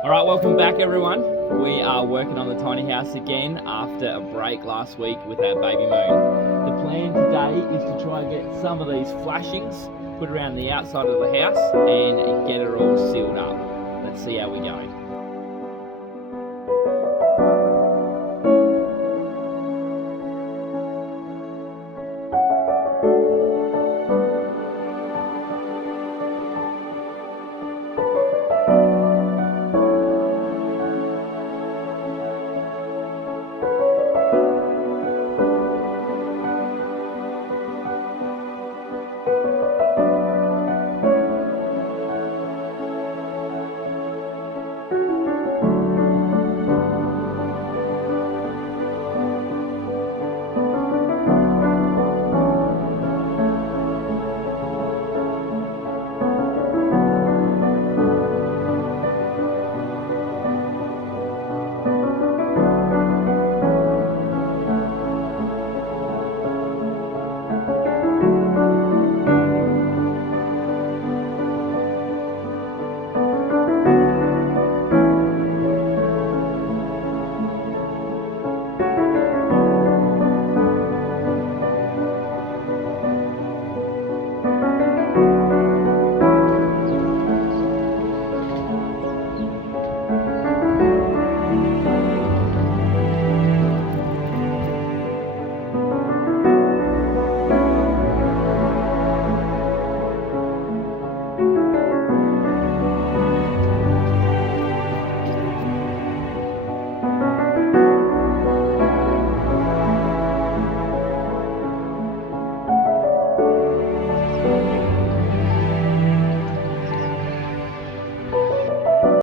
All right, welcome back, everyone. We are working on the tiny house again after a break last week with our baby moon. The plan today is to try and get some of these flashings put around the outside of the house and get it all sealed up. Let's see how we go.